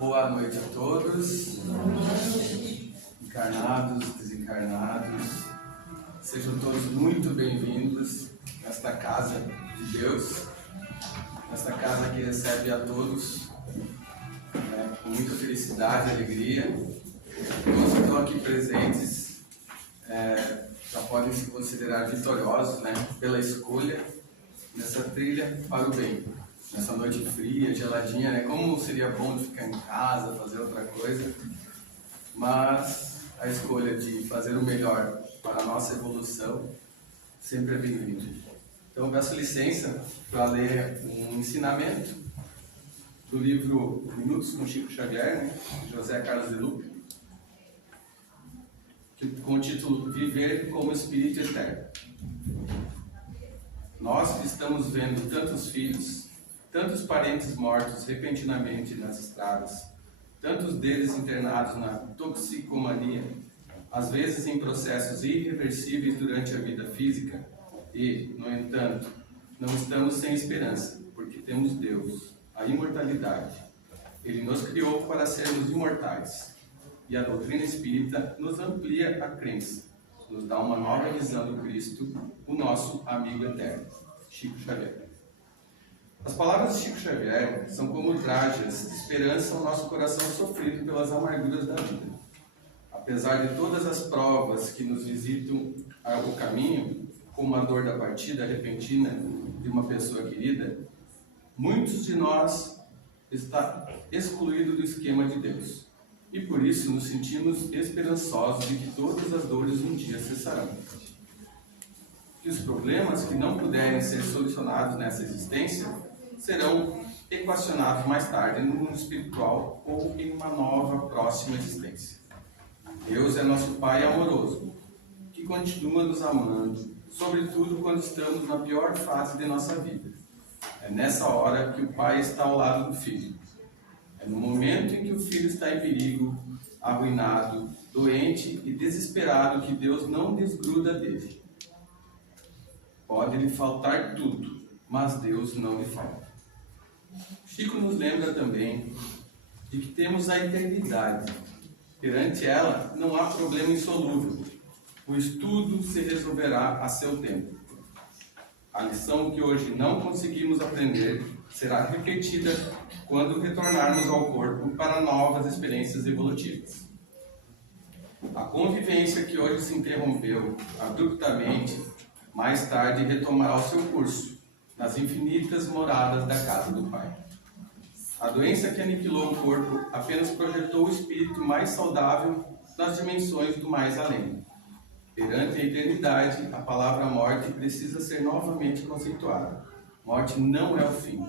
Boa noite a todos, encarnados, desencarnados, sejam todos muito bem-vindos nesta casa de Deus, nesta casa que recebe a todos com muita felicidade e alegria. Todos que estão aqui presentes já podem se considerar vitoriosos pela escolha nessa trilha para o bem. Nessa noite fria, geladinha, como seria bom de ficar em casa, fazer outra coisa, mas a escolha de fazer o melhor para a nossa evolução sempre é bem-vinda. Então, eu peço licença para ler um ensinamento do livro Minutos com Chico Xavier, de José Carlos de Luca, com o título Viver como Espírito Eterno. Nós que estamos vendo tantos filhos, tantos parentes mortos repentinamente nas estradas, tantos deles internados na toxicomania, às vezes em processos irreversíveis durante a vida física, e, no entanto, não estamos sem esperança, porque temos Deus, a imortalidade. Ele nos criou para sermos imortais, e a doutrina espírita nos amplia a crença, nos dá uma nova visão do Cristo, o nosso amigo eterno, Chico Xavier. As palavras de Chico Xavier são como trajes de esperança ao nosso coração sofrido pelas amarguras da vida. Apesar de todas as provas que nos visitam o caminho, como a dor da partida repentina de uma pessoa querida, muitos de nós estão excluídos do esquema de Deus. E por isso nos sentimos esperançosos de que todas as dores um dia cessarão. Que os problemas que não puderem ser solucionados nessa existência serão equacionados mais tarde no mundo espiritual ou em uma nova próxima existência. Deus é nosso Pai amoroso, que continua nos amando, sobretudo quando estamos na pior fase de nossa vida. É nessa hora que o Pai está ao lado do Filho. É no momento em que o Filho está em perigo, arruinado, doente e desesperado que Deus não desgruda dele. Pode lhe faltar tudo, mas Deus não lhe falta. Chico nos lembra também de que temos a eternidade. Perante ela não há problema insolúvel. O estudo se resolverá a seu tempo. A lição que hoje não conseguimos aprender será repetida quando retornarmos ao corpo para novas experiências evolutivas. A convivência que hoje se interrompeu abruptamente, mais tarde retomará o seu curso nas infinitas moradas da casa do Pai. A doença que aniquilou o corpo apenas projetou o espírito mais saudável nas dimensões do mais além. Perante a eternidade, a palavra morte precisa ser novamente conceituada. Morte não é o fim,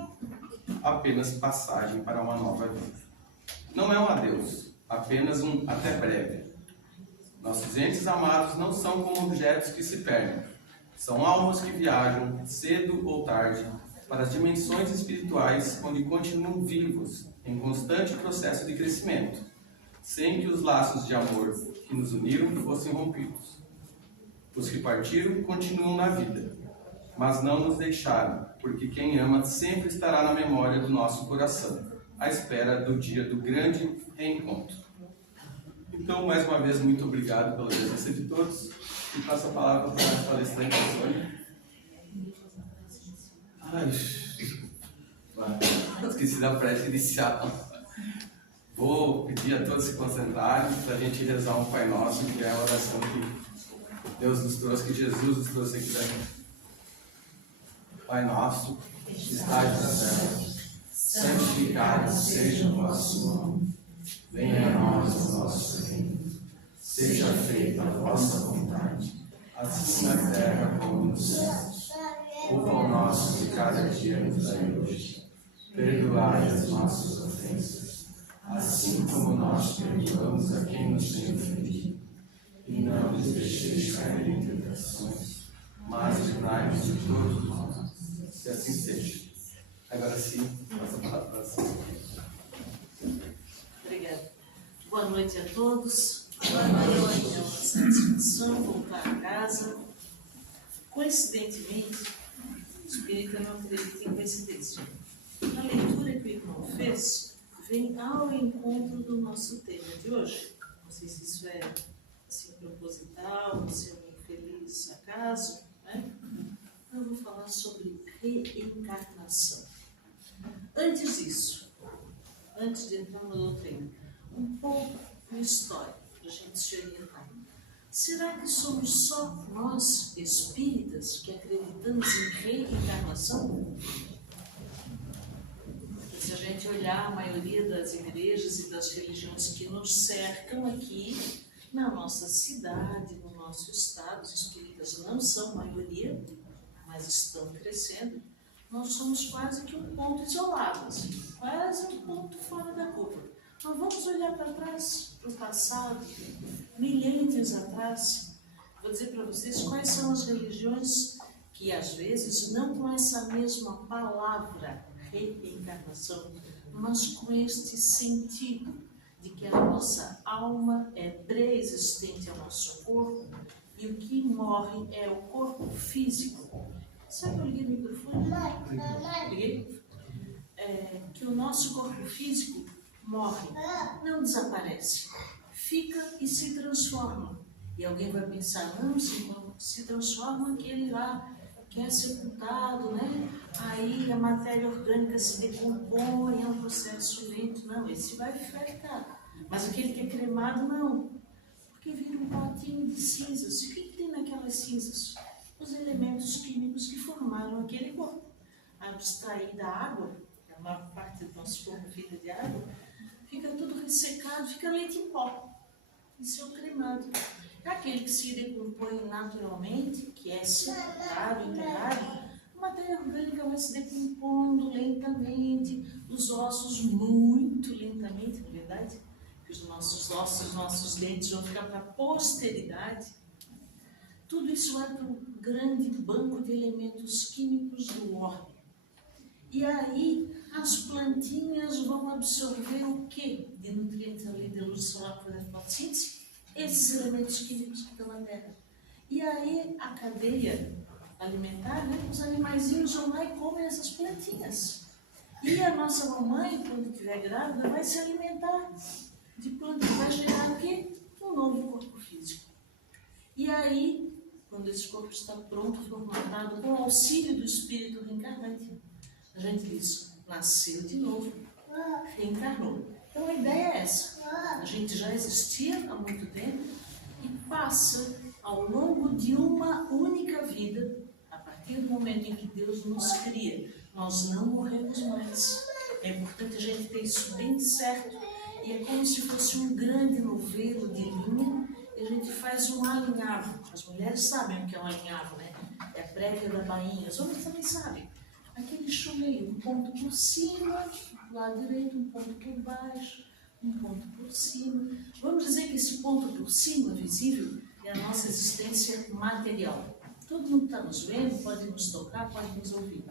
apenas passagem para uma nova vida. Não é um adeus, apenas um até breve. Nossos entes amados não são como objetos que se perdem. São almas que viajam, cedo ou tarde, para as dimensões espirituais onde continuam vivos, em constante processo de crescimento, sem que os laços de amor que nos uniram fossem rompidos. Os que partiram continuam na vida, mas não nos deixaram, porque quem ama sempre estará na memória do nosso coração, à espera do dia do grande reencontro. Então, mais uma vez, muito obrigado pela presença de todos. E passo a palavra para a palestrante Sônia. Esqueci da prece inicial. Vou pedir a todos se concentrarem para a gente rezar um Pai Nosso, que é a oração que Deus nos trouxe, que Jesus nos trouxe aqui da gente. Pai Nosso, que estás na terra, santificado seja o vosso nome. Venha a nós o nosso reino. Seja feita a vossa vontade, assim na terra como no céu. O pão nosso de cada dia nos dai hoje. Perdoai as nossas ofensas, assim como nós perdoamos a quem nos tem ofendido. E não nos deixeis cair em tentações, mas livrai-nos de todos os males. Que assim seja. Agora sim, passa a palavra para vocês. Obrigada. Boa noite a todos. Boa noite. É uma satisfação voltar a casa. Coincidentemente, o espírita não acredita em coincidência. Na leitura que o irmão fez vem ao encontro do nosso tema de hoje. Não sei se isso é assim, proposital, se é um infeliz acaso, né? Eu vou falar sobre reencarnação. Antes disso, antes de entrar na doutrina, um pouco de história, para a gente se orientar. Será que somos só nós, espíritas, que acreditamos em reencarnação? Se a gente olhar a maioria das igrejas e das religiões que nos cercam aqui, na nossa cidade, no nosso estado, os espíritas não são maioria, mas estão crescendo, nós somos quase que um ponto isolado, assim, quase um ponto fora da curva. Nós vamos olhar para trás, para o passado, milênios atrás. Vou dizer para vocês quais são as religiões que às vezes não com essa mesma palavra, reencarnação, mas com este sentido de que a nossa alma é pré-existente ao nosso corpo e o que morre é o corpo físico. Sabe que eu liguei o microfone? Liguei? Que o nosso corpo físico morre, não desaparece, fica e se transforma. E alguém vai pensar, não, se transforma aquele lá que é sepultado, né? Aí a matéria orgânica se decompõe, é um processo lento. Não, esse vai ficar. Mas aquele que é cremado, não. Porque vira um potinho de cinzas. E o que tem naquelas cinzas? Os elementos químicos que formaram aquele corpo. Abstrair da água, que é a maior parte do nosso corpo feita de água, fica tudo ressecado, fica leite em pó. Isso é o cremado. Aquele que se decompõe naturalmente, que é sepultado, enterrado, a matéria orgânica vai se decompondo lentamente, os ossos muito lentamente, na verdade, porque os nossos ossos, nossos dentes vão ficar para a posteridade. Tudo isso vai para o grande banco de elementos químicos do orbe. E aí as plantinhas vão absorver o quê? De nutrientes além de luz solar para fazer fotossíntese? Esses elementos químicos que estão na terra. E aí a cadeia alimentar, né? Os animaizinhos vão lá e comem essas plantinhas. E a nossa mamãe, quando estiver grávida, vai se alimentar de plantas, vai gerar o quê? Um novo corpo físico. E aí, quando esse corpo está pronto, formatado, com o auxílio do espírito reencarnante, a gente diz, nasceu de novo, reencarnou. Então a ideia é essa. A gente já existia há muito tempo e passa ao longo de uma única vida, a partir do momento em que Deus nos cria, nós não morremos mais. É importante a gente ter isso bem certo. E é como se fosse um grande novelo de linha e a gente faz um alinhavo. As mulheres sabem o que é um alinhavo, né? É a prévia da bainha. Os homens também sabem. Aquele chumeio, um ponto por cima, do lado direito, um ponto por baixo, um ponto por cima. Vamos dizer que esse ponto por cima, visível, é a nossa existência material. Todo mundo está nos vendo, pode nos tocar, pode nos ouvir.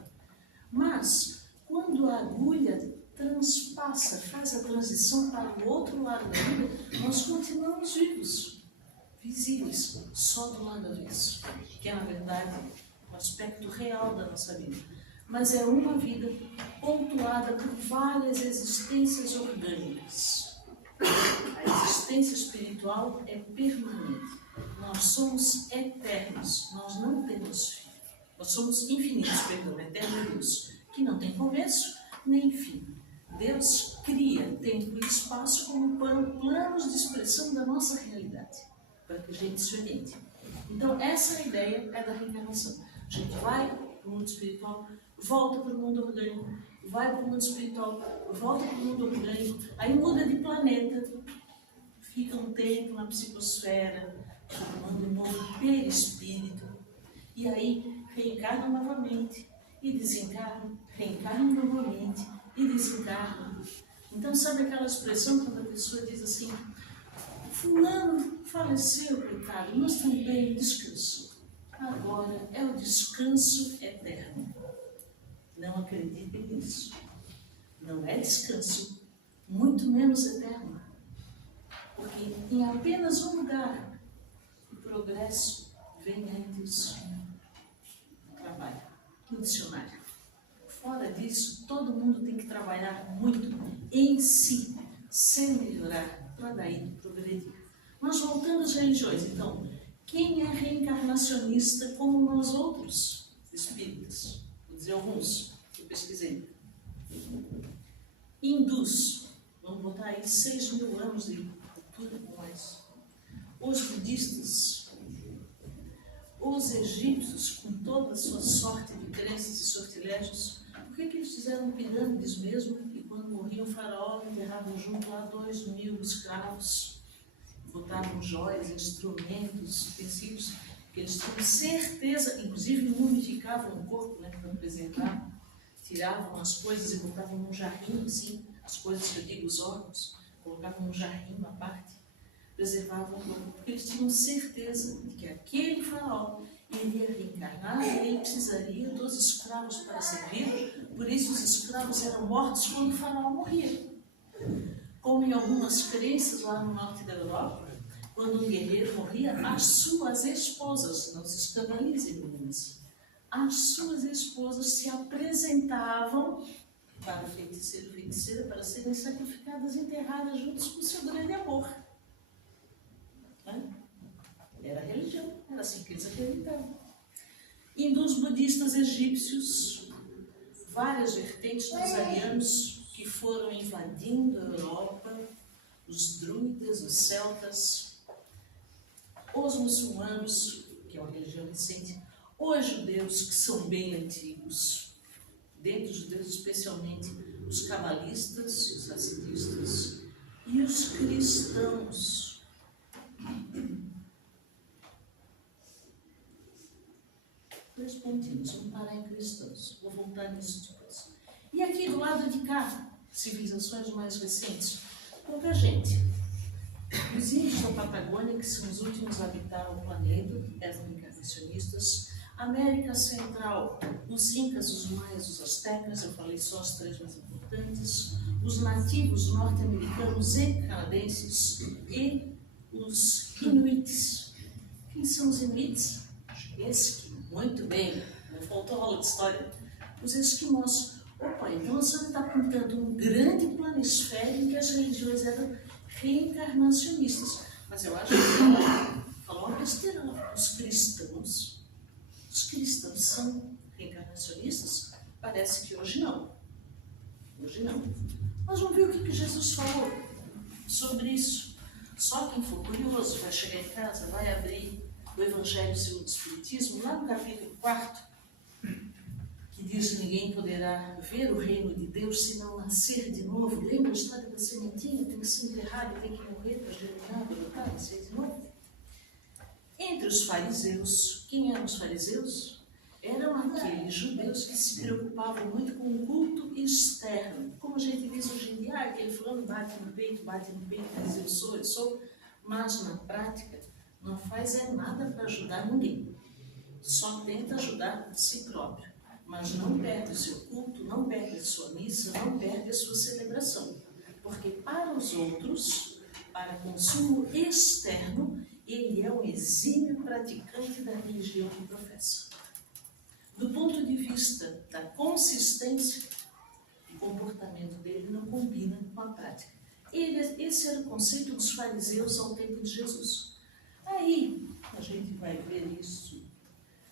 Mas, quando a agulha transpassa, faz a transição para o outro lado da vida, nós continuamos vivos, visíveis, só do lado avesso, que é, na verdade, o aspecto real da nossa vida. Mas é uma vida pontuada por várias existências orgânicas. A existência espiritual é permanente. Nós somos eternos, nós não temos fim. Nós somos infinitos, perdão, eterno é Deus, que não tem começo nem fim. Deus cria tempo e espaço como planos de expressão da nossa realidade, para que a gente se oriente. Então, essa ideia é da reencarnação. A gente vai para o mundo espiritual, volta para o mundo orgânico, vai para o mundo espiritual, volta para o mundo orgânico, aí muda de planeta, fica um tempo na psicosfera, formando um novo perispírito, e aí reencarna novamente, e desencarna, reencarna novamente, e desencarna. Então, sabe aquela expressão quando a pessoa diz assim, fulano faleceu, coitado, mas também descansou. Agora é o descanso eterno. Não acreditem nisso. Não é descanso, muito menos eterno. Porque em apenas um lugar, o progresso vem antes do trabalho, no dicionário. Fora disso, todo mundo tem que trabalhar muito. em si, sem melhorar, para daí progredir. Mas voltando às religiões, então, quem é reencarnacionista como nós outros espíritas? Vou dizer alguns, que eu pesquisei. Hindus, vamos botar aí 6.000 anos de cultura com mais. Os budistas, os egípcios, com toda a sua sorte de crenças e sortilégios, por que eles fizeram pirâmides mesmo? E quando morria o faraó, enterravam junto lá 2.000 escravos, botavam joias, instrumentos, utensílios, que eles tinham certeza, inclusive mumificavam o corpo, né, para apresentar, tiravam as coisas e botavam num jarrinho, assim, as coisas que eu digo, os órgãos, colocavam num jarrinho à parte, preservavam o corpo, porque eles tinham certeza de que aquele faraó iria reencarnar e ele precisaria dos escravos para servir, por isso os escravos eram mortos quando o faraó morria. Como em algumas crenças lá no norte da Europa, quando um guerreiro morria, as suas esposas, não se escandalizem, meninas, as suas esposas se apresentavam para o feiticeiro e feiticeira para serem sacrificadas e enterradas juntos com o seu grande amor. Era a religião, era assim que eles acreditavam. Hindus, budistas, egípcios, várias vertentes dos arianos que foram invadindo a Europa, os druidas, os celtas, os muçulmanos, que é uma religião recente, os judeus, que são bem antigos, dentre os judeus especialmente os cabalistas e os hasidistas, e os cristãos. Dois pontinhos, vamos parar em cristãos, vou voltar nisso depois. E aqui do lado de cá, civilizações mais recentes, pouca gente. Os índios da Patagônia, que são os últimos a habitar o planeta, eram encarnacionistas. América Central, os incas, os maias, os astecas, eu falei só os 3 mais importantes. Os nativos norte-americanos e canadenses e os inuits. Quem são os inuits? Esquimós. Muito bem, não faltou aula de história. Os esquimós. Opa, então a senhora está pintando um grande planisfério em que as religiões eram reencarnacionistas. Mas eu acho que ela falou uma besteira. Os cristãos são reencarnacionistas? Parece que hoje não. Hoje não. Mas vamos ver o que Jesus falou sobre isso. Só quem for curioso vai chegar em casa, vai abrir o Evangelho segundo o Espiritismo, lá no capítulo 4, que diz que ninguém poderá ver o reino de Deus se não nascer de novo. Lembra a história da sementinha? Tem que se enterrar e tem que morrer para germinar, brotar e nascer de novo. Entre os fariseus, quem eram os fariseus? Eram aqueles judeus que se preocupavam muito com o culto externo. Como a gente diz hoje em dia, aquele fulano bate no peito, diz eu sou, mas na prática não faz nada para ajudar ninguém. Só tenta ajudar si próprio. Mas não perde o seu culto, não perde a sua missa, não perde a sua celebração. Porque para os outros, para consumo externo, ele é um exímio praticante da religião que professa. Do ponto de vista da consistência, o comportamento dele não combina com a prática. Esse era o conceito dos fariseus ao tempo de Jesus. Aí, a gente vai ver isso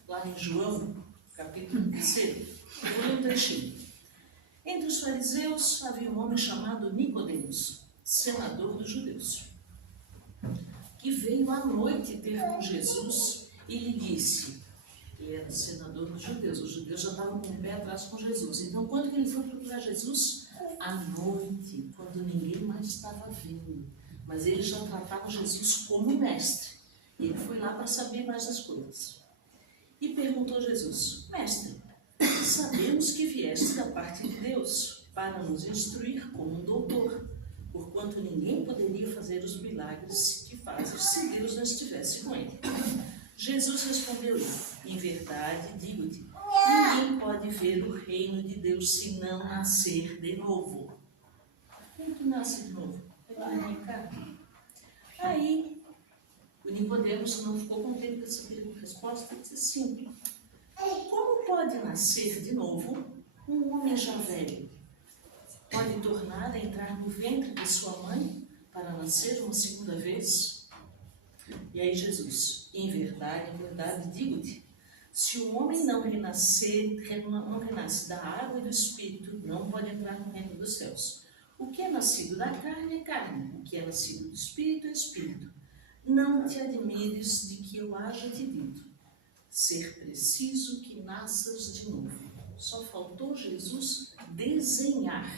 lá em João, capítulo 3, vou ler um trechinho. Entre os fariseus havia um homem chamado Nicodemos, senador dos judeus, que veio à noite ter com Jesus e lhe disse, ele era senador dos judeus, os judeus já estavam com o pé atrás com Jesus. Então, quando ele foi procurar Jesus? À noite, quando ninguém mais estava vendo. Mas ele já tratava Jesus como mestre. E ele foi lá para saber mais das coisas. E perguntou a Jesus, mestre, sabemos que vieste da parte de Deus para nos instruir como um doutor, porquanto ninguém poderia fazer os milagres que fazes se Deus não estivesse com ele. Jesus respondeu-lhe, em verdade digo-te, ninguém pode ver o reino de Deus se não nascer de novo. Quem que nasce de novo? Aí, o Nicodemos não ficou contente com essa resposta e disse assim, como pode nascer de novo um homem já velho? Pode pode tornar a entrar no ventre de sua mãe para nascer uma segunda vez? E aí Jesus, em verdade, digo-te, se o homem não renasce da água e do Espírito, não pode entrar no reino dos céus. O que é nascido da carne é carne, o que é nascido do Espírito é Espírito. Não te admires de que eu haja te dito, ser preciso que nasças de novo. Só faltou Jesus desenhar.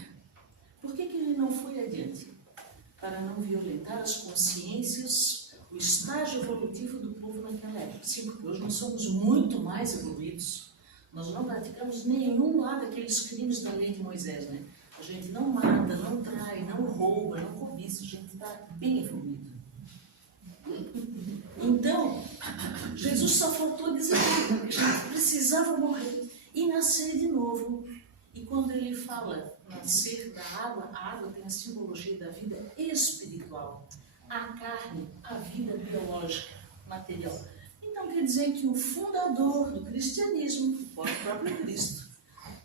Por que ele não foi adiante? Para não violentar as consciências, o estágio evolutivo do povo naquela época. Sim, porque hoje nós somos muito mais evoluídos. Nós não praticamos nenhum lá daqueles crimes da lei de Moisés, né? A gente não mata, não trai, não rouba, não cobiça. A gente está bem evoluído. Então, Jesus só faltou dizer que a gente precisava morrer e nascer de novo. E quando ele fala nascer da água, a água tem a simbologia da vida espiritual. A carne, a vida biológica, material. Então quer dizer que o fundador do cristianismo, o próprio Cristo,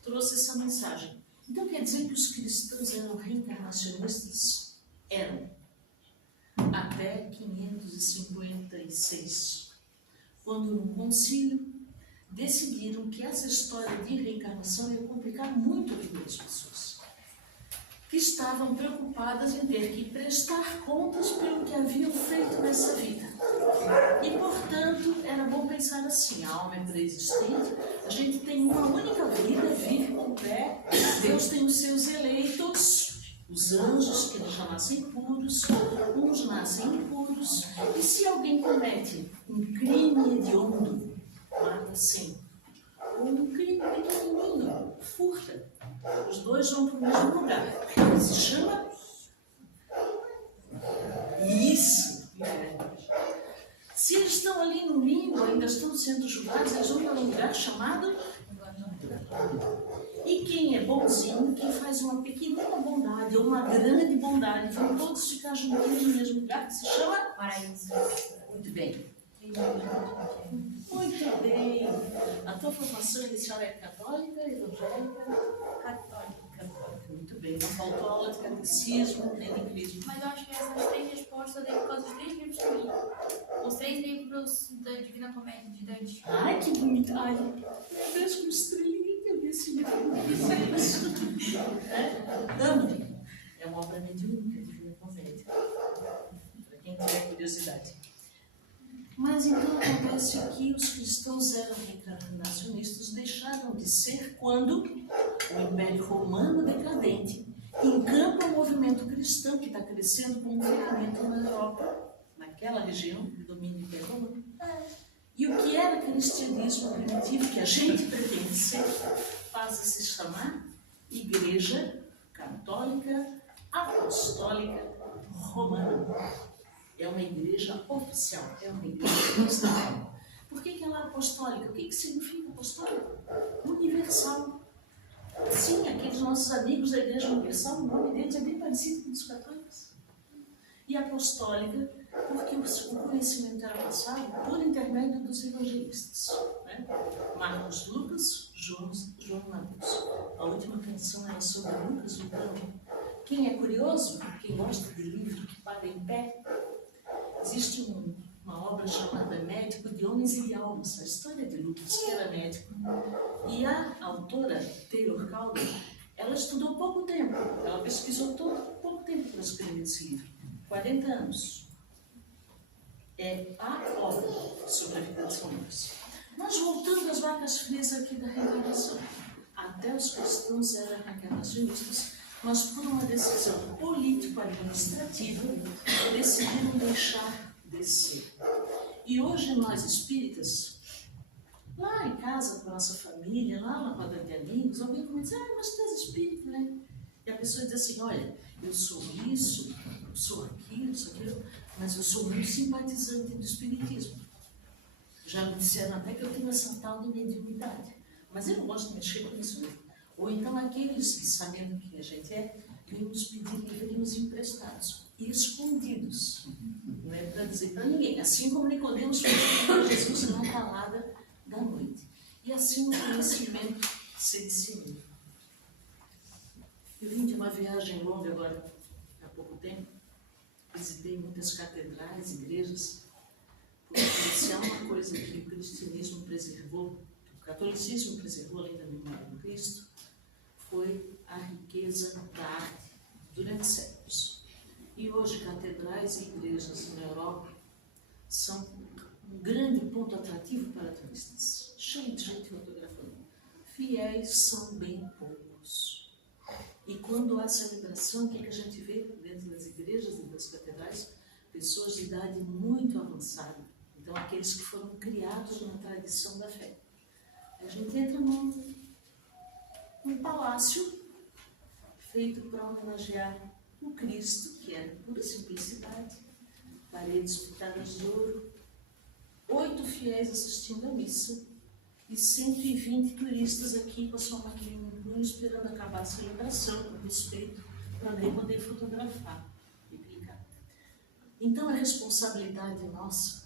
trouxe essa mensagem. Então quer dizer que os cristãos eram reencarnacionistas? Eram. Até 556, quando no concílio decidiram que essa história de reencarnação ia complicar muito a vida das pessoas, que estavam preocupadas em ter que prestar contas pelo que haviam feito nessa vida. E, portanto, era bom pensar assim, a alma é pré-existente, a gente tem uma única vida, vive com o pé, Deus tem os seus eleitos, os anjos, que já nascem puros, uns nascem impuros, e se alguém comete um crime hediondo, mata sempre. Ou um crime pequenininho, furta, os dois vão para o mesmo lugar. Se chama isso. Se eles estão ali no limbo, ainda estão sendo julgados, eles vão para um lugar chamado. E quem é bonzinho, quem faz uma pequenina bondade ou uma grande bondade, vão todos ficar juntinhos no mesmo lugar, que se chama paraíso. Muito bem. Muito bem. A tua formação inicial é católica, evangélica? Católica. Muito bem. Não faltou aula de catecismo, nem de crisma. Mas eu acho que essas três respostas eu dei por causa dos 3 livros que eu li. Os 3 livros da Divina Comédia de Dante. Ai, que bonito. Ai, Deus, com estrelinha. Amo. É uma obra mediúnica, Divina Comédia. Para quem tiver curiosidade. Mas então acontece que os cristãos eram reencarnacionistas, deixaram de ser quando o Império Romano decadente encampa o movimento cristão que está crescendo com um ferramenta na Europa, naquela região do domínio do Império Romano. E o que era cristianismo primitivo, que a gente pretende ser, passa a se chamar Igreja Católica Apostólica Romana. É uma igreja oficial, é uma igreja cristã. Por que ela é apostólica? O que significa apostólica? Universal. Sim, aqueles nossos amigos da Igreja Universal, o nome deles é bem parecido com os católicos. E apostólica, porque o conhecimento era passado por intermédio dos evangelistas. Né? Marcos, Lucas, João Mateus. A última canção era sobre Lucas, o Grão. Quem é curioso, quem gosta de livro que para em pé, existe uma obra chamada Médico de Homens e de Almas, a história de Lucas, que era médico. E a autora, Taylor Calder, ela estudou pouco tempo, ela pesquisou pouco tempo para escrever esse livro, 40 anos. É a obra sobre a vida de São Lucas. Mas voltando às vacas frias aqui da reencarnação, até os cristãos eram reencarnacionistas, mas por uma decisão político-administrativa, decidiram deixar de ser. E hoje nós espíritas, lá em casa com a nossa família, lá na roda de amigos, alguém começa a dizer, mas tu és espírita, né? E a pessoa diz assim, olha, eu sou isso, eu sou aquilo, mas eu sou muito simpatizante do espiritismo. Já me disseram até que eu tenho essa tal de mediunidade, mas eu não gosto de mexer com isso. Ou então aqueles que, sabendo que a gente é, vêm nos pedir livrinhos emprestados, e escondidos. Não é para dizer para ninguém. Assim como Nicodemos foi para Jesus na calada da noite. E assim o conhecimento se dissemina. Eu vim de uma viagem longa agora, há pouco tempo. Visitei muitas catedrais, igrejas, porque se há uma coisa que o cristianismo preservou, o catolicismo preservou além da memória do Cristo, foi a riqueza da arte durante séculos. E hoje catedrais e igrejas na Europa são um grande ponto atrativo para turistas, cheio de gente fotografando. Fiéis são bem poucos. E quando há celebração, o que a gente vê dentro das igrejas e das catedrais? Pessoas de idade muito avançada. Então, aqueles que foram criados na tradição da fé. A gente entra num palácio feito para homenagear o Cristo, que é pura simplicidade, paredes pintadas de ouro, 8 fiéis assistindo à missa e 120 turistas aqui com a sua maquininha esperando acabar a celebração, com respeito, para nem poder fotografar e clicar. Então é responsabilidade nossa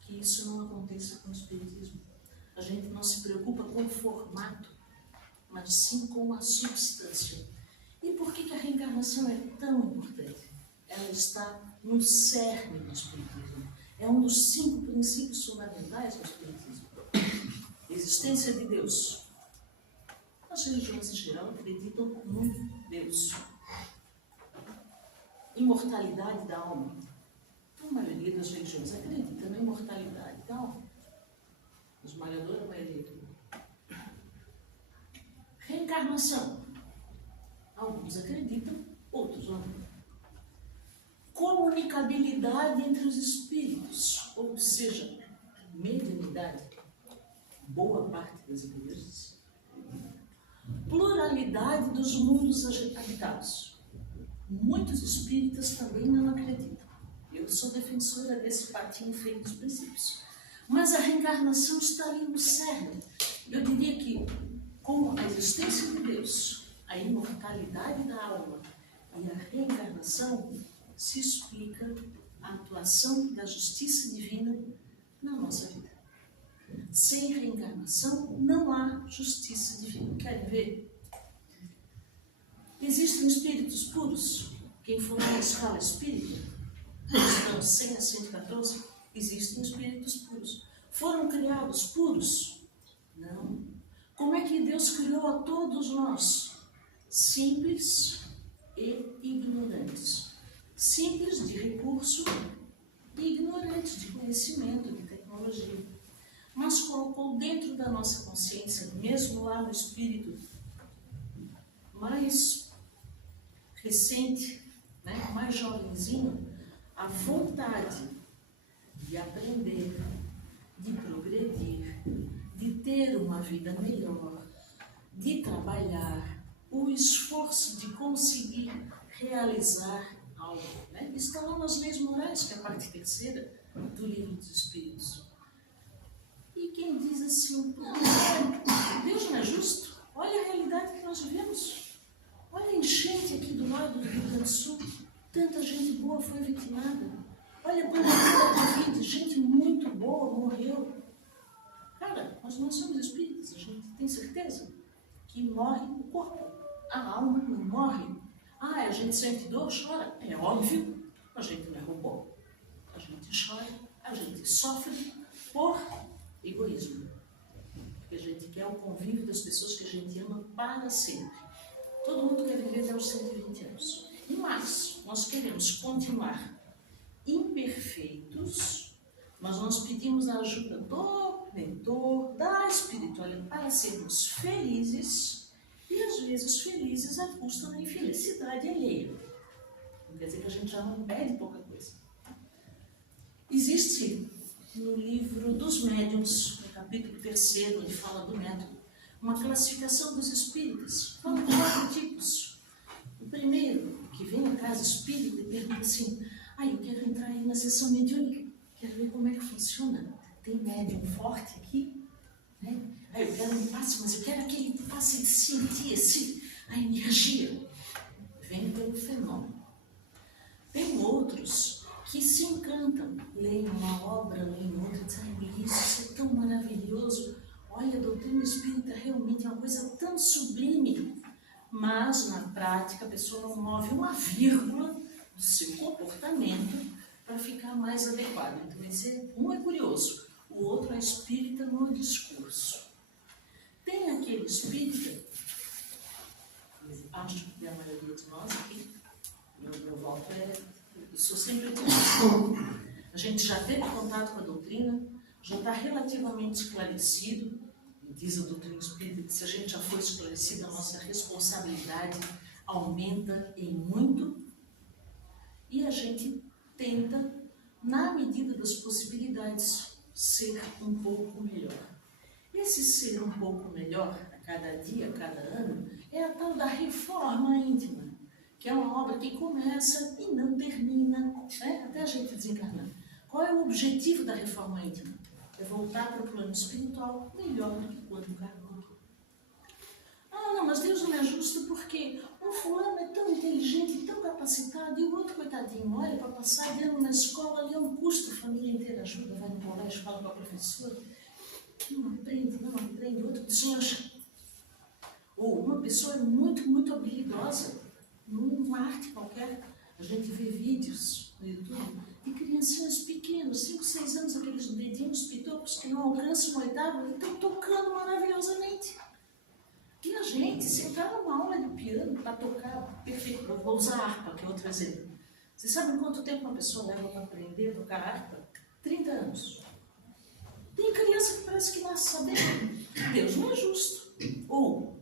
que isso não aconteça com o Espiritismo. A gente não se preocupa com o formato, mas sim com a substância. E por que a reencarnação é tão importante? Ela está no cerne do Espiritismo. É um dos 5 princípios fundamentais do Espiritismo. Existência de Deus. As religiões em geral acreditam no Deus. Imortalidade da alma. A maioria das religiões acredita na imortalidade da alma. A esmagadora maioria do mundo. Reencarnação. Alguns acreditam, outros não. Comunicabilidade entre os espíritos, ou seja, mediunidade. Boa parte das igrejas. Pluralidade dos mundos habitados. Muitos espíritas também não acreditam. Eu sou defensora desse patinho feito dos princípios. Mas a reencarnação está ali no cerne. Eu diria que, com a existência de Deus, a imortalidade da alma e a reencarnação, se explica a atuação da justiça divina na nossa vida. Sem reencarnação, não há justiça divina. Querem ver? Existem espíritos puros. Quem for na escala espírita, estão 100 a 114, existem espíritos puros. Foram criados puros? Não. Como é que Deus criou a todos nós? Simples e ignorantes. Simples de recurso e ignorantes de conhecimento, de tecnologia. Mas colocou dentro da nossa consciência, mesmo lá no espírito mais recente, mais jovenzinho, a vontade de aprender, de progredir, de ter uma vida melhor, de trabalhar, o esforço de conseguir realizar algo. Está lá nas leis morais, que é a parte 3ª do Livro dos Espíritos. E quem diz assim, Deus não é justo? Olha a realidade que nós vivemos. Olha a enchente aqui do lado do Rio Grande do Sul. Tanta gente boa foi vitimada. Olha a pandemia da Covid, gente muito boa morreu. Cara, nós não somos espíritas, a gente tem certeza que morre o corpo. A alma não morre. A gente sente dor, chora. É óbvio, a gente não é robô. A gente chora, a gente sofre por egoísmo. Porque a gente quer o convívio das pessoas que a gente ama para sempre. Todo mundo quer viver até os 120 anos. Mas nós queremos continuar imperfeitos, mas nós pedimos a ajuda do mentor, da espiritualidade, para sermos felizes, e às vezes felizes à custa da infelicidade alheia. Não quer dizer que a gente já não pede pouca coisa. Existe no livro dos médiuns, no capítulo 3º, onde fala do método, uma classificação dos espíritas. Fala de 4 tipos. O primeiro, que vem à casa espírita e pergunta assim, eu quero entrar aí na sessão mediúnica, quero ver como é que funciona. Tem médium forte aqui? Eu quero um passe, mas eu quero aquele passe de sentir a energia. Vem pelo fenômeno. Tem outros que se encantam, leem uma obra, leem outra, dizem, isso é tão maravilhoso. Olha, a doutrina espírita realmente é uma coisa tão sublime. mas na prática a pessoa não move uma vírgula do seu comportamento para ficar mais adequado. Então, um é curioso, o outro é espírita no discurso. Tem aquele espírita, acho que a maioria de nós aqui, meu voto eu sou sempre otimista. A gente já teve contato com a doutrina, já está relativamente esclarecido, e diz a doutrina espírita que se a gente já for esclarecido, a nossa responsabilidade aumenta em muito, e a gente tenta, na medida das possibilidades, ser um pouco melhor. Esse ser um pouco melhor, a cada dia, a cada ano, é a tal da reforma íntima, que é uma obra que começa e não termina, né? Até a gente desencarnar. Qual é o objetivo da reforma íntima? É voltar para o plano espiritual melhor do que quando encarnou. Ah, não, mas Deus não é justo porque um fulano é tão inteligente, tão capacitado, e o outro, coitadinho, olha, para passar de ano na escola, ali é um custo, a família inteira ajuda, vai no colégio, fala com a professora, não aprende, outro deslancha. Ou uma pessoa é muito, muito habilidosa, numa arte qualquer. A gente vê vídeos no YouTube de criancinhas pequenas, 5, 6 anos, aqueles dedinhos pitocos que não alcançam o oitavo, e estão tocando maravilhosamente. E a gente, se entrar numa aula de piano para tocar perfeito, vou usar a harpa, que é outro exemplo. Vocês sabem quanto tempo uma pessoa leva para aprender a tocar harpa? 30 anos. Tem criança que parece que nasce sabendo. Deus não é justo. Ou,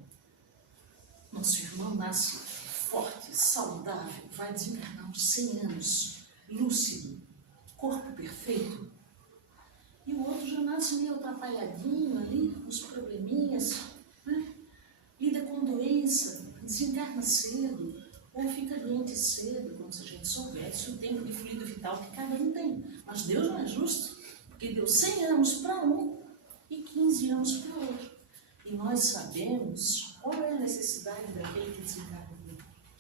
nosso irmão nasce forte, saudável, vai desencarnar uns 100 anos, lúcido, corpo perfeito. E o outro já nasce meio atrapalhadinho ali, com os probleminhas, né? Lida com doença, desencarna cedo, ou fica doente cedo, como se a gente soubesse o tempo de fluido vital que cada um tem. Mas Deus não é justo, porque deu 100 anos para um e 15 anos para o outro. E nós sabemos qual é a necessidade daquele que desencarna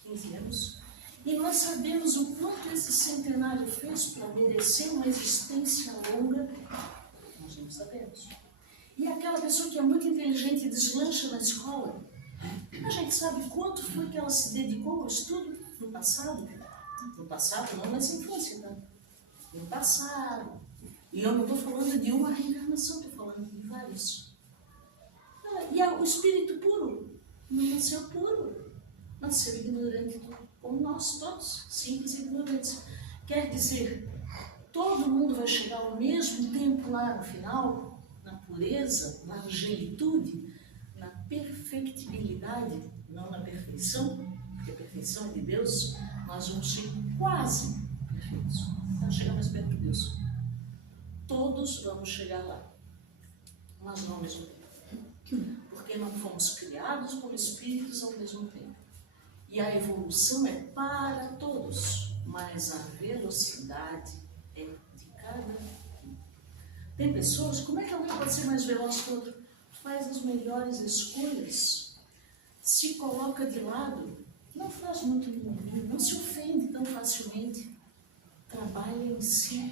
com 15 anos, e nós sabemos o quanto esse centenário fez para merecer uma existência longa. Nós não sabemos. E aquela pessoa que é muito inteligente e deslancha na escola, a gente sabe quanto foi que ela se dedicou ao estudo no passado? No passado, não nessa infância, tá? No passado. E eu não estou falando de uma reencarnação, estou falando de vários. E o espírito puro não nasceu puro, nasceu ignorante, como nós todos, simples e ignorantes. Quer dizer, todo mundo vai chegar ao mesmo tempo lá no final, na pureza, na angelitude, na perfectibilidade, não na perfeição, porque a perfeição é de Deus, nós vamos ser quase perfeitos, para chegar mais perto de Deus. Todos vamos chegar lá, mas não ao mesmo tempo, porque não fomos criados por espíritos ao mesmo tempo. E a evolução é para todos, mas a velocidade é de cada um. Tem pessoas, como é que alguém pode ser mais veloz que o outro? Faz as melhores escolhas, se coloca de lado, não faz muito mimimi, não se ofende tão facilmente, trabalha em si,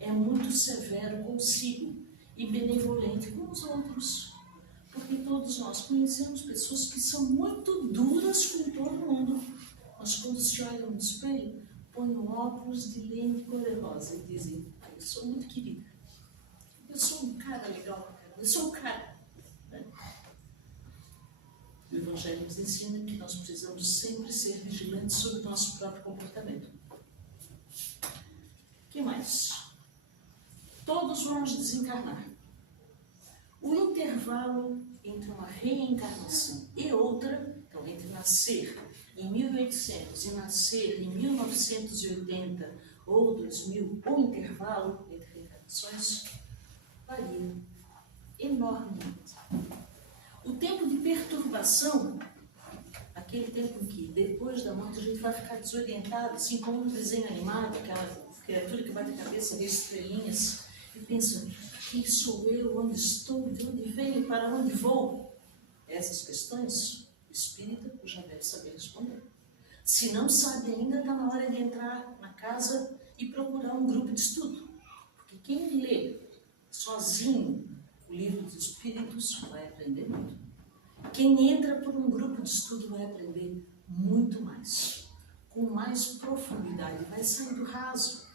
é muito severo consigo e benevolente com os outros. Porque todos nós conhecemos pessoas que são muito duras com todo mundo, mas quando se olham no espelho, põem óculos de lente cor-de-rosa e dizem: eu sou muito querida, eu sou um cara legal, eu sou um cara. O Evangelho nos ensina que nós precisamos sempre ser vigilantes sobre o nosso próprio comportamento. O que mais? Todos vamos desencarnar. O intervalo entre uma reencarnação e outra, então entre nascer em 1800 e nascer em 1980 ou 2000, o intervalo entre reencarnações varia enormemente. O tempo de perturbação, aquele tempo em que depois da morte a gente vai ficar desorientado, assim como um desenho animado, aquela criatura que vai de cabeça de estrelinhas e pensa: quem sou eu, onde estou, de onde venho, para onde vou? Essas questões, o espírita já deve saber responder. Se não sabe ainda, está na hora de entrar na casa e procurar um grupo de estudo. Porque quem lê sozinho o livro dos espíritos vai aprender muito. Quem entra por um grupo de estudo vai aprender muito mais, com mais profundidade, vai sair do raso,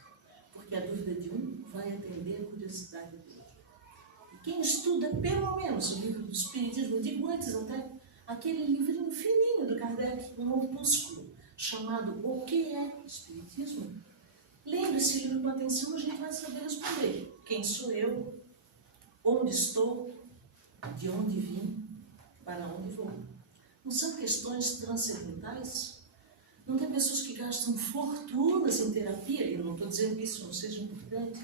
porque a dúvida de um vai atender a curiosidade do outro. E quem estuda pelo menos o livro do Espiritismo, digo antes até, aquele livrinho fininho do Kardec, um opúsculo, chamado O que é Espiritismo? Lendo esse livro com atenção, a gente vai saber responder. Quem sou eu? Onde estou? De onde vim? Para onde vou? Não são questões transcendentais? Não tem pessoas que gastam fortunas em terapia, e eu não estou dizendo que isso não seja importante.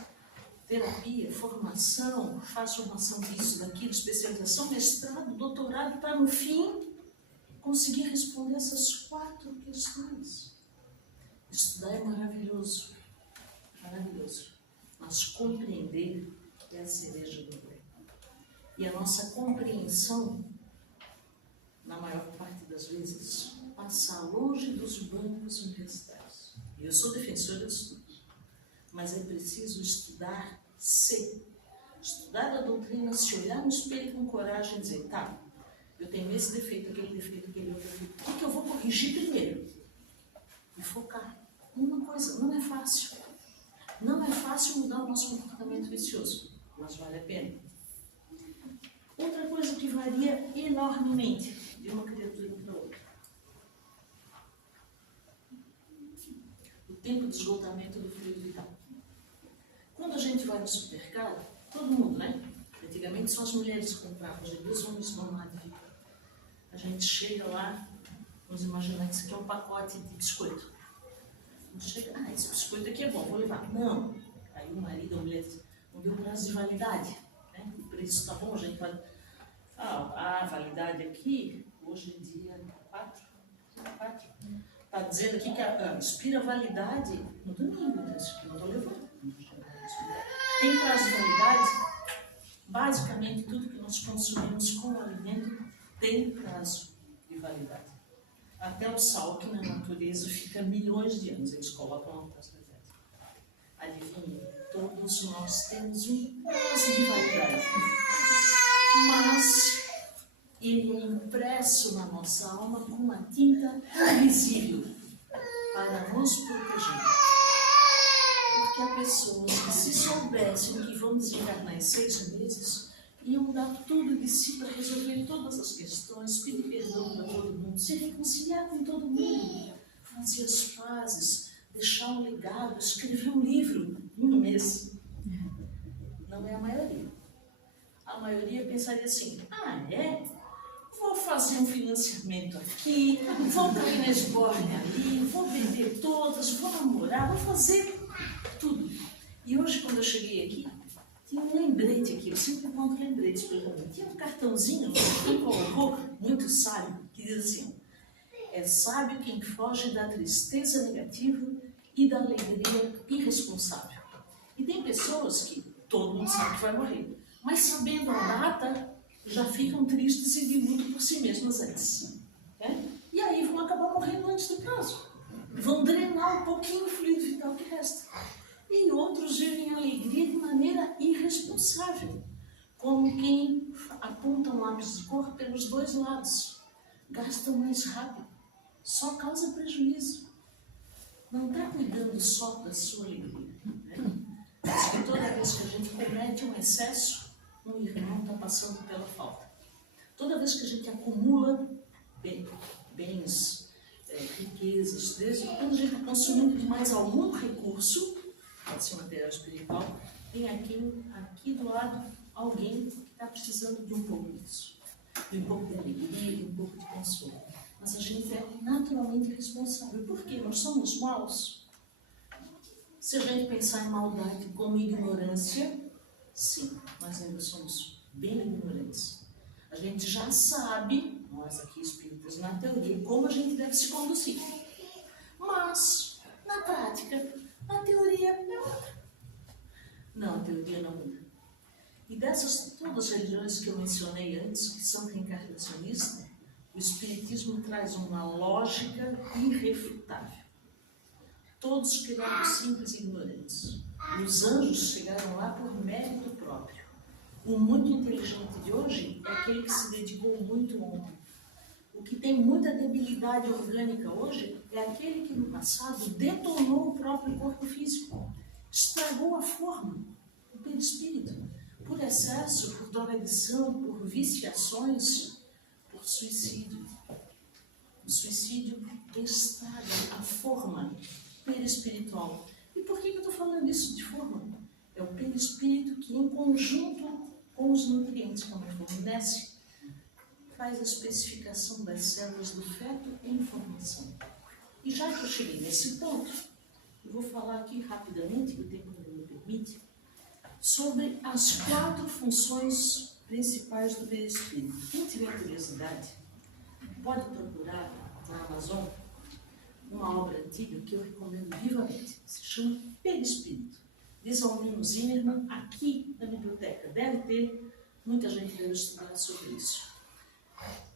Terapia, formação, faz formação disso, daquilo, especialização, mestrado, doutorado, para no fim conseguir responder essas 4 questões. Estudar é maravilhoso, maravilhoso, mas compreender é a cereja do bolo. E a nossa compreensão, na maior parte das vezes, passa longe dos bancos universitários. Eu sou defensora do estudo, mas é preciso estudar estudar a doutrina, se olhar no espelho com coragem e dizer, tá, eu tenho esse defeito, aquele outro defeito, o que eu vou corrigir primeiro? E focar. Uma coisa, não é fácil. Não é fácil mudar o nosso comportamento vicioso, mas vale a pena. Outra coisa que varia enormemente de uma criatura para outra. O tempo de esgotamento do fluido vital. Quando a gente vai no supermercado, todo mundo, né? Antigamente só as mulheres compravam, hoje os homens vão lá de vida. A gente chega lá, vamos imaginar que isso aqui é um pacote de biscoito. Chega, esse biscoito aqui é bom, vou levar. Não. Aí o marido, a mulher diz, não deu prazo de validade. Né? O preço está bom, a gente vai... a validade aqui, hoje em dia, 4. Está dizendo aqui que expira a validade no domingo, então isso aqui eu não vou levar. Tem prazo de validade? Basicamente, tudo que nós consumimos como alimento tem prazo de validade. Até o sal, que na natureza fica milhões de anos, eles colocam uma prazo de validade. Adivinhe, todos nós temos um prazo de validade. Mas ele é impresso na nossa alma com uma tinta invisível para nos proteger. Porque há pessoas que, se soubessem que vão desencarnar em 6 meses, iam dar tudo de si para resolver todas as questões, pedir perdão para todo mundo, se reconciliar com todo mundo, fazer as pazes, deixar um legado, escrever um livro em um mês. Não é a maioria. A maioria pensaria assim, vou fazer um financiamento aqui, vou cair na esborne ali, vou vender todas, vou namorar, vou fazer tudo. E hoje, quando eu cheguei aqui, tinha um lembrete aqui, eu sempre encontro lembretes pelo caminho. Tinha um cartãozinho que colocou, muito sábio, que diz assim, é sábio quem foge da tristeza negativa e da alegria irresponsável. E tem pessoas que todo mundo sabe que vai morrer, mas sabendo a data, já ficam tristes e de luto por si mesmas antes. Né? E aí vão acabar morrendo antes do prazo. Vão drenar um pouquinho o fluido vital que resta. E outros vivem a alegria de maneira irresponsável, como quem aponta um lápis de cor pelos 2 lados. Gastam mais rápido, só causa prejuízo. Não está cuidando só da sua alegria. Né? Mas que toda vez que a gente comete um excesso, um irmão está passando pela falta. Toda vez que a gente acumula bens, riquezas, desde quando a gente está consumindo demais algum recurso, pode ser material espiritual, tem aqui do lado alguém que está precisando de um pouco disso, de um pouco de alegria, de um pouco de consolo. Mas a gente é naturalmente responsável. Por quê? Nós somos maus. Se a gente pensar em maldade como ignorância, sim, nós ainda somos bem ignorantes. A gente já sabe, nós aqui espíritas, na teoria, como a gente deve se conduzir. Mas, na prática, a teoria é outra. Não, a teoria não muda. E dessas todas as religiões que eu mencionei antes, que são reencarnacionistas, o Espiritismo traz uma lógica irrefutável. Todos criaram simples e ignorantes. Os anjos chegaram lá por mérito próprio. O muito inteligente de hoje é aquele que se dedicou muito ontem. O que tem muita debilidade orgânica hoje é aquele que no passado detonou o próprio corpo físico, estragou a forma, o perispírito, por excesso, por drogadição, por viciações, por suicídio. O suicídio estraga a forma perispiritual. E por que eu estou falando isso de forma? É o perispírito que, em conjunto com os nutrientes, como fornece, faz a especificação das células do feto em formação. E já que eu cheguei nesse ponto, eu vou falar aqui rapidamente, que o tempo não me permite, sobre as 4 funções principais do perispírito. Quem tiver curiosidade, pode procurar na Amazon uma obra antiga que eu recomendo vivamente. Se chama Perispírito. Diz Almino Zimmermann, aqui na biblioteca. Deve ter, muita gente deve estudar sobre isso.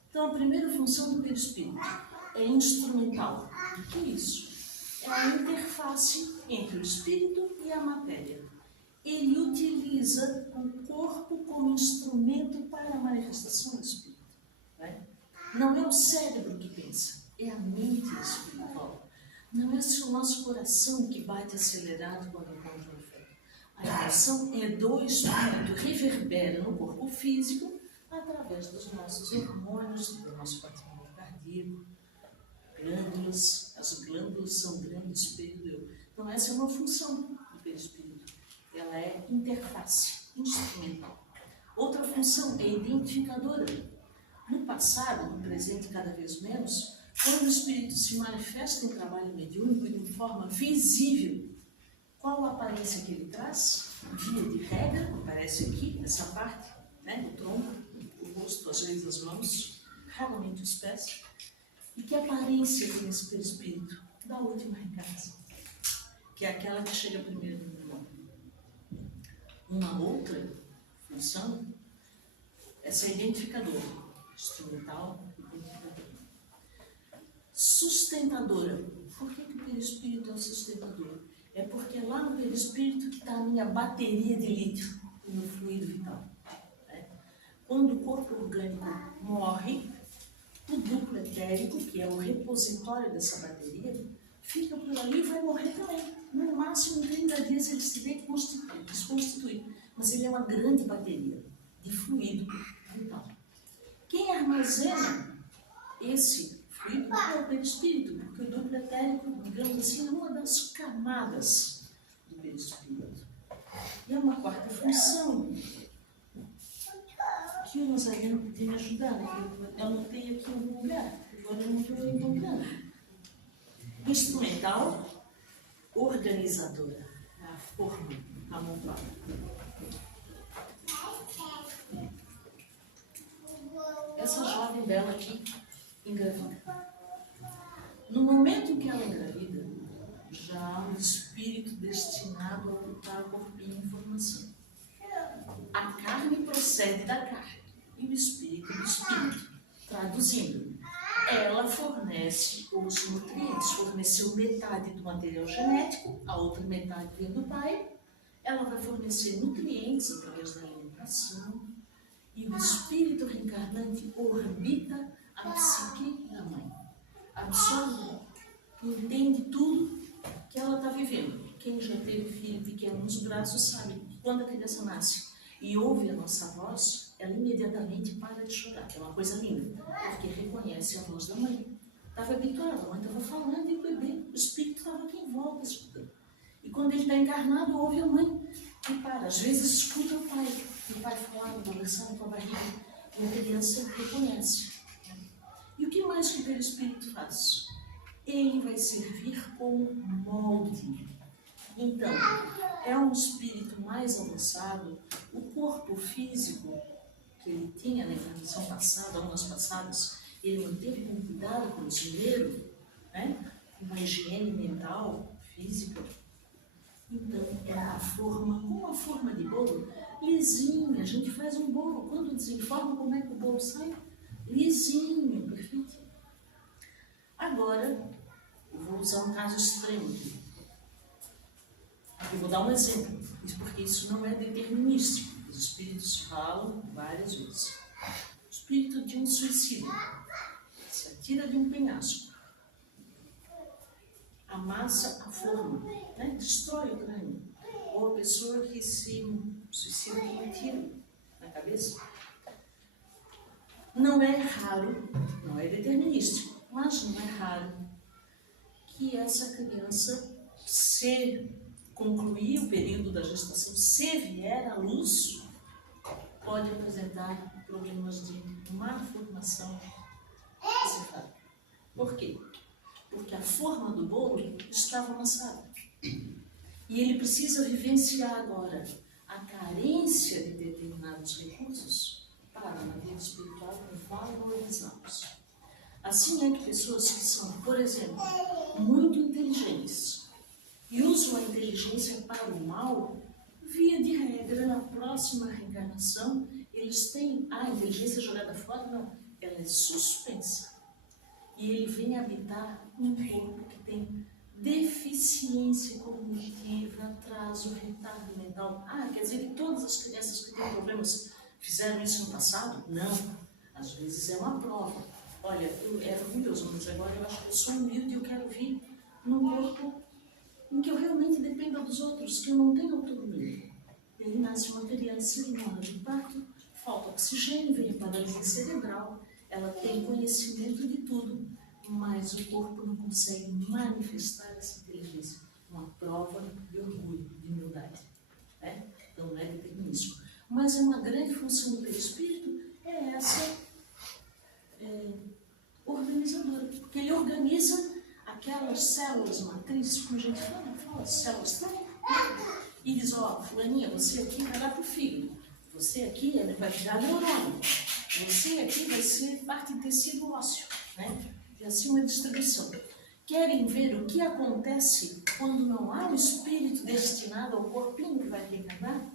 Então, a primeira função do perispírito é instrumental. O que é isso? É a interface entre o espírito e a matéria. Ele utiliza o corpo como instrumento para a manifestação do espírito. Né? Não é o cérebro que pensa, é a mente espiritual. Não é o nosso coração que bate acelerado quando encontra o fé. A emoção é do espírito, reverbera no corpo físico através dos nossos hormônios, do nosso batimento cardíaco, glândulas. As glândulas são grandes espelho do eu. Então essa é uma função do perispírito. Ela é interface, instrumental. Outra função é identificadora. No passado, no presente cada vez menos, quando o espírito se manifesta em trabalho mediúnico de forma visível, qual a aparência que ele traz? Via de regra, aparece aqui, nessa parte, né, o tronco, o rosto, às vezes as mãos, raramente os pés. E que aparência tem esse perispírito? Da última reencarnação, que é aquela que chega primeiro no mundo. Uma outra função, essa é identificadora, instrumental, identificadora. Sustentadora. Por que o perispírito é o sustentador? É porque é lá no perispírito que está a minha bateria de lítio, o meu fluido vital. Quando o corpo orgânico morre, o duplo etérico, que é o repositório dessa bateria, fica por ali e vai morrer também. No máximo, em 30 dias ele se desconstitui. Mas ele é uma grande bateria de fluido vital. Quem armazena esse fluido é o perispírito, porque o duplo etérico, digamos assim, é uma das camadas do perispírito. E é uma 4ª função que o Nazareno podia me ajudar, né? Eu anotei aqui em algum lugar, agora eu não estou encontrando. Instrumental, organizadora, a forma amontoada. Essa jovem bela aqui engravida. No momento em que ela engravida, já há um espírito destinado a ocultar o corpinho em formação. A carne procede da carne e o espírito do espírito. Traduzindo, ela fornece os nutrientes, forneceu metade do material genético, a outra metade vem do pai. Ela vai fornecer nutrientes através da alimentação e o espírito reencarnante orbita a psique da mãe. Absorve, entende tudo que ela está vivendo. Quem já teve filho pequeno nos braços sabe que quando a criança nasce e ouve a nossa voz, ela imediatamente para de chorar. É uma coisa linda, porque reconhece a voz da mãe. Estava habituada, a mãe estava falando e o bebê, o espírito estava aqui em volta escutando. E quando ele está encarnado, ouve a mãe e para. Às vezes escuta o pai falando, conversando com a barriga, e a criança reconhece. E o que mais que o perispírito faz? Ele vai servir como molde. Então, é um espírito mais avançado, o corpo físico que ele tinha na encarnação passada, anos passados, ele manteve com cuidado, com esmero, né? Uma higiene mental, física. Então, é a forma, como a forma de bolo, lisinha. A gente faz um bolo, quando desenforma, como é que o bolo sai? Lisinho, perfeito? Agora, eu vou usar um caso extremo aqui. Eu vou dar um exemplo, porque isso não é determinístico. Os espíritos falam várias vezes. O espírito de um suicídio. tira de um penhasco, amassa a forma, né? Destrói o crânio. Ou a pessoa que se suicida com um tiro na cabeça. Não é raro, não é determinístico, mas não é raro que essa criança, se concluir o período da gestação, se vier à luz, pode apresentar problemas de malformação encefálica. Por quê? Porque a forma do bolo estava amassada. E ele precisa vivenciar agora a carência de determinados recursos para, na vida espiritual, valorizá-los. Assim é que pessoas que são, por exemplo, muito inteligentes e usam a inteligência para o mal, via de regra, na próxima reencarnação, eles têm a inteligência jogada fora, não, ela é suspensa. E ele vem habitar um corpo que tem deficiência cognitiva, atraso, retardo mental. Quer dizer que todas as crianças que têm problemas fizeram isso no passado? Não. Às vezes é uma prova. Olha, eu era orgulhoso, mas agora eu acho que eu sou humilde e eu quero vir num corpo em que eu realmente dependa dos outros, que eu não tenho autonomia. E aí nasce uma criança em hora de parto, falta oxigênio, vem paralisia cerebral, ela tem conhecimento de tudo, mas o corpo não consegue manifestar essa inteligência. Uma prova de orgulho, de humildade. Né? Então não é determinístico. Mas é uma grande função do perispírito, é essa organizadora, porque ele organiza aquelas células matrizes, como a gente fala células, e diz, fulaninha, você aqui vai dar para o fígado, você aqui vai virar neurônio, você aqui vai ser parte de tecido ósseo, né? E assim uma distribuição. Querem ver o que acontece quando não há um espírito destinado ao corpinho que vai reencarnar?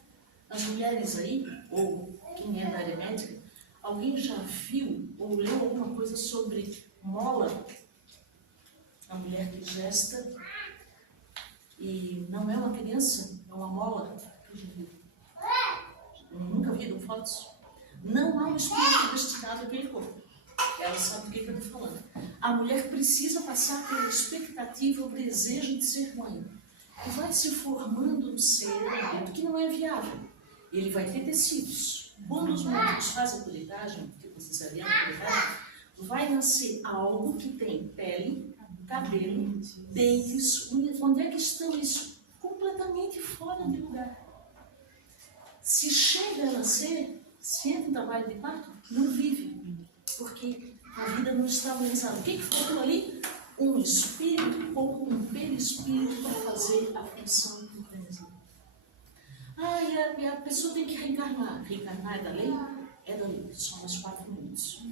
As mulheres aí, ou quem é da área médica, alguém já viu ou leu alguma coisa sobre mola? A mulher que gesta e não é uma criança, é uma mola. Nunca viram fotos? Não há um espírito destinado àquele corpo. Ela sabe do que eu estou falando. A mulher precisa passar pela expectativa, o desejo de ser mãe. E vai se formando um ser dentro que não é viável. Ele vai ter tecidos. Quando os médicos fazem a curetagem, tipo cesariana, vai nascer algo que tem pele, cabelo, dentes, unhas. Onde é que estão isso? Completamente fora de lugar. Se chega a nascer, se entra em trabalho de parto, não vive. Porque a vida não está organizada. O que faltou ali? Um espírito ou um perispírito para fazer a função organizada. E a pessoa tem que reencarnar. Reencarnar é da lei? É da lei. Só mais 4 minutos.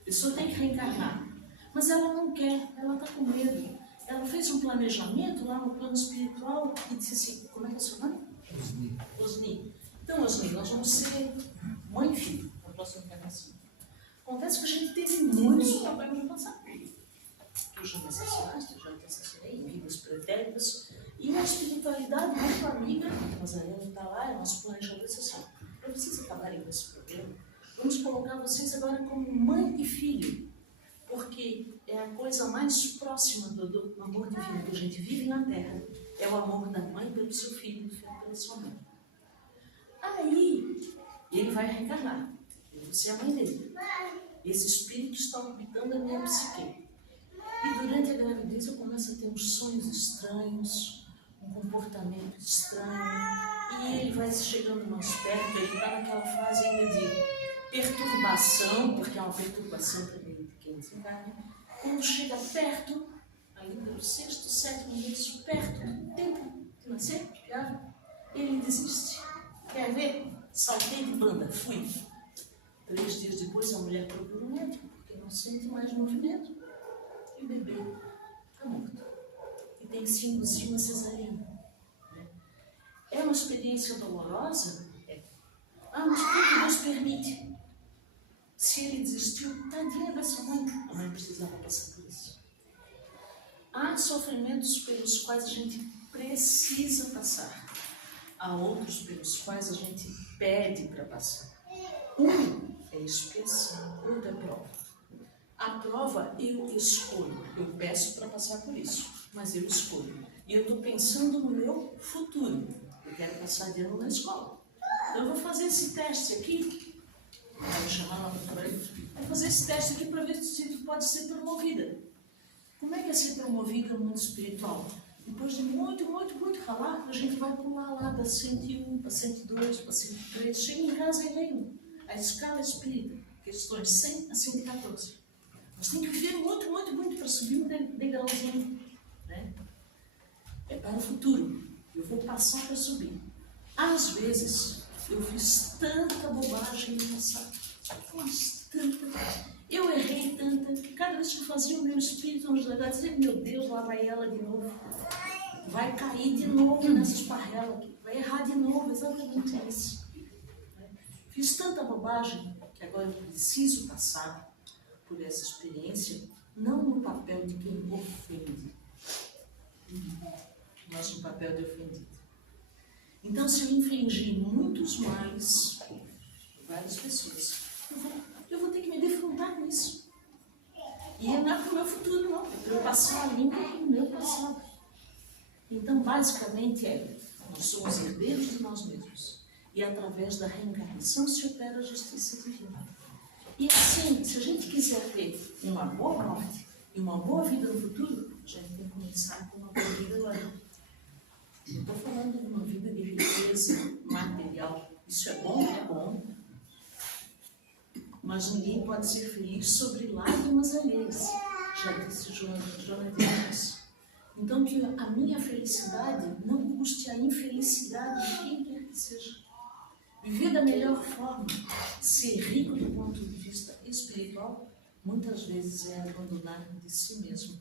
A pessoa tem que reencarnar. Mas ela não quer, ela está com medo. Ela fez um planejamento lá no plano espiritual e disse assim, como é que é o seu nome? Osni. Então, Osni, nós vamos ser mãe e filho na próxima encarnação. Acontece que a gente teve muitos problemas no passado. Tu já me assassinaste, eu já te assassinei em vidas pretéritas. E a espiritualidade muito amiga, mas a Ana está lá, é nosso planejador, disse assim, não precisa acabarem com esse problema. Vamos colocar vocês agora como mãe e filho, porque é a coisa mais próxima do amor divino que a gente vive na Terra. É o amor da mãe pelo seu filho, do filho pela sua mãe. Aí, ele vai reencarnar. Você é a mãe dele. Esse espírito está orbitando a minha psique. E durante a gravidez eu começo a ter uns sonhos estranhos, um comportamento estranho. E ele vai chegando mais perto, ele está naquela fase ainda de perturbação, porque é uma perturbação também de quem desencarna. Quando chega perto, ali pelo 6º, 7º mês, perto do tempo de nascer, ele desiste. Quer ver? Saltei de banda, fui. 3 dias depois a mulher procura um médico, porque não sente mais movimento. E o bebê está morto. E tem que se induzir uma cesariana. É uma experiência dolorosa? É. Mas por que Deus permite? Se ele desistiu, tadinha dessa mãe. A mãe precisava passar por isso. Há sofrimentos pelos quais a gente precisa passar. Há outros pelos quais a gente pede para passar. Um é expiação, outro é prova. A prova eu escolho, eu peço para passar por isso, mas eu escolho. E eu estou pensando no meu futuro. Eu quero passar de ano na escola. Então eu vou fazer esse teste aqui, vou chamar lá para ele, vou fazer esse teste aqui para ver se tu pode ser promovida. Como é que é ser promovida no mundo espiritual? Depois de muito ralar, a gente vai pular lá da 101 para 102, para 103, chega em casa e leio a escala espírita, questões 100 a 114. Nós temos que viver muito para subir um degrauzinho, né? É para o futuro. Eu vou passar para subir. Às vezes, eu fiz tanta bobagem no passado. Mas tanta. Eu errei tanta. Cada vez que eu fazia o meu espírito nos legais, dizia, meu Deus, lá vai ela de novo. Vai cair de novo nessa esparrela aqui. Vai errar de novo, exatamente isso. Fiz tanta bobagem que agora eu preciso passar por essa experiência, não no papel de quem ofende, mas no papel de ofendido. Então, se eu infligir muitos males a várias pessoas, eu vou ter que me defrontar com isso. E não é para o meu futuro, não. É para eu passar a limpo no meu passado. Então, basicamente, nós somos herdeiros de nós mesmos. E através da reencarnação se opera a justiça divina. E assim, se a gente quiser ter uma boa morte e uma boa vida no futuro, a gente tem que começar com uma boa vida agora. Não estou falando de uma vida de riqueza material. Isso é bom, mas ninguém pode ser feliz sobre lágrimas alheias, já disse Jonas. Então, que a minha felicidade não custe a infelicidade de quem quer que seja. Viver da melhor forma, ser rico do ponto de vista espiritual, muitas vezes é abandonar de si mesmo.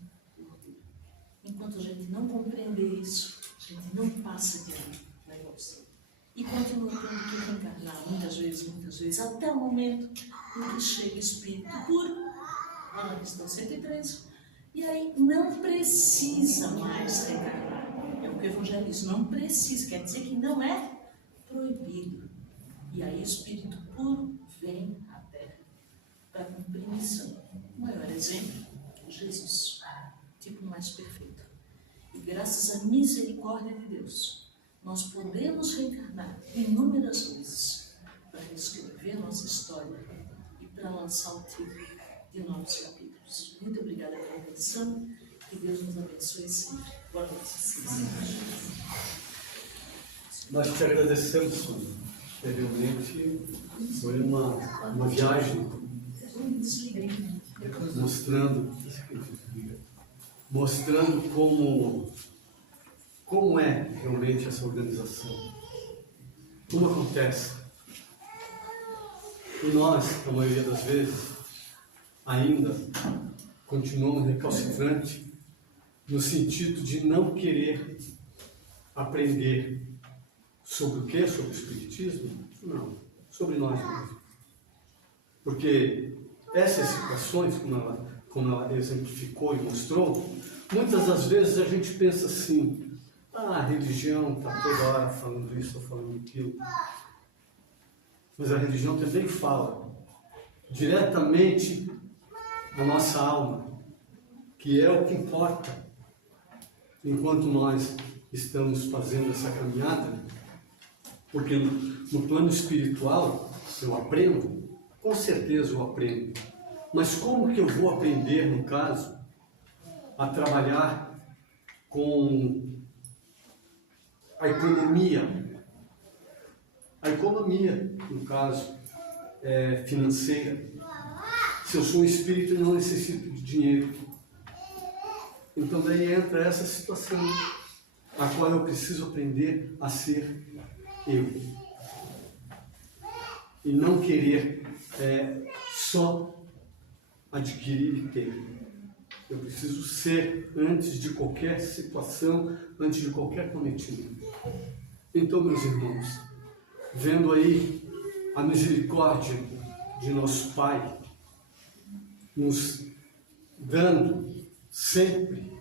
Enquanto a gente não compreender isso, a gente não passa de ano na evolução. E continua tendo que reencarnar muitas vezes, até o momento em que chega espírito puro, lá na questão 113, e aí não precisa mais reencarnar. É o que o Evangelho diz, não precisa, quer dizer que não é proibido. E aí o espírito puro vem à Terra para cumprir missão. O maior exemplo, Jesus, tipo mais perfeito. E graças à misericórdia de Deus, nós podemos reencarnar inúmeras vezes para reescrever nossa história e para lançar o título de novos capítulos. Muito obrigada pela atenção. Que Deus nos abençoe sempre. Boa noite. Nós te agradecemos, Sônia. Realmente foi uma viagem mostrando como é realmente essa organização, como acontece. E nós, a maioria das vezes, ainda continuamos recalcitrantes no sentido de não querer aprender sobre o que? Sobre o Espiritismo? Não, sobre nós mesmos. Porque essas situações, como ela exemplificou e mostrou, muitas das vezes a gente pensa assim, a religião está toda hora falando isso ou falando aquilo. Mas a religião também fala diretamente a nossa alma, que é o que importa. Enquanto nós estamos fazendo essa caminhada, porque no plano espiritual eu aprendo, com certeza eu aprendo, mas como que eu vou aprender, no caso, a trabalhar com a economia, no caso, financeira, se eu sou um espírito e não necessito de dinheiro? Então daí entra essa situação, a qual eu preciso aprender a ser eu. E não querer só adquirir e ter. Eu preciso ser antes de qualquer situação, antes de qualquer cometimento. Então, meus irmãos, vendo aí a misericórdia de nosso Pai, nos dando sempre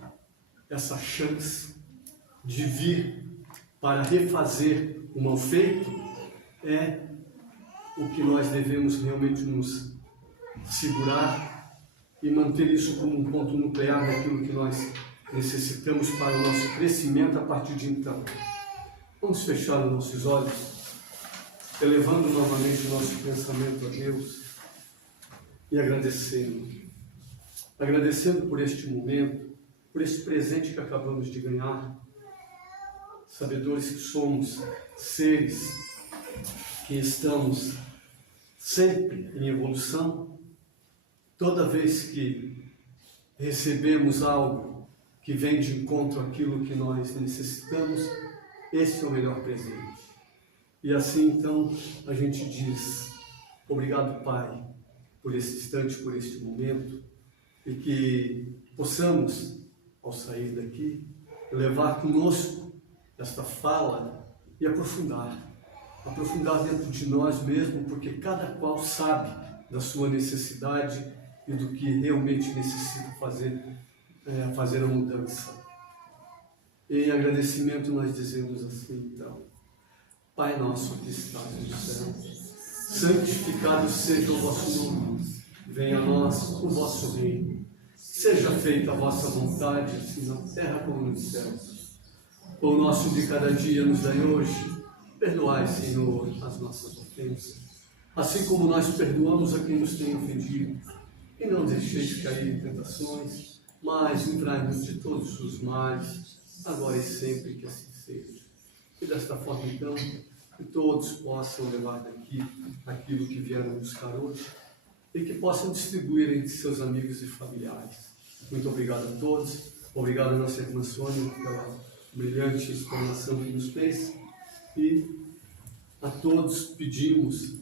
essa chance de vir para refazer o mal feito, é o que nós devemos realmente nos segurar e manter isso como um ponto nuclear daquilo que nós necessitamos para o nosso crescimento a partir de então. Vamos fechar os nossos olhos, elevando novamente o nosso pensamento a Deus e agradecendo por este momento, por este presente que acabamos de ganhar, sabedores que somos seres que estamos sempre em evolução. Toda vez que recebemos algo que vem de encontro àquilo que nós necessitamos, esse é o melhor presente. E assim então a gente diz: obrigado, Pai, por esse instante, por este momento, e que possamos, ao sair daqui, levar conosco esta fala e aprofundar dentro de nós mesmos, porque cada qual sabe da sua necessidade e do que realmente necessita fazer a mudança. Em agradecimento nós dizemos assim, então: Pai nosso que estás no céu, santificado seja o vosso nome, venha a nós o vosso reino, seja feita a vossa vontade, assim na terra como nos céus. O nosso de cada dia nos dai hoje, perdoai, Senhor, as nossas ofensas, assim como nós perdoamos a quem nos tem ofendido, e não deixeis cair em tentações, mas livrai-nos de todos os males, agora e sempre, que assim seja. E desta forma, então, que todos possam levar daqui aquilo que vieram buscar hoje e que possam distribuir entre seus amigos e familiares. Muito obrigado a todos. Obrigado a nossa irmã Sônia pela brilhante explanação que nos fez. E a todos pedimos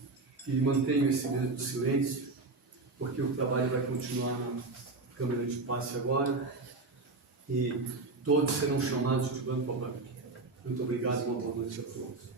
que mantenham esse mesmo silêncio, porque o trabalho vai continuar na Câmara de Passe agora e todos serão chamados de banco a banco. Muito obrigado e uma boa noite a todos.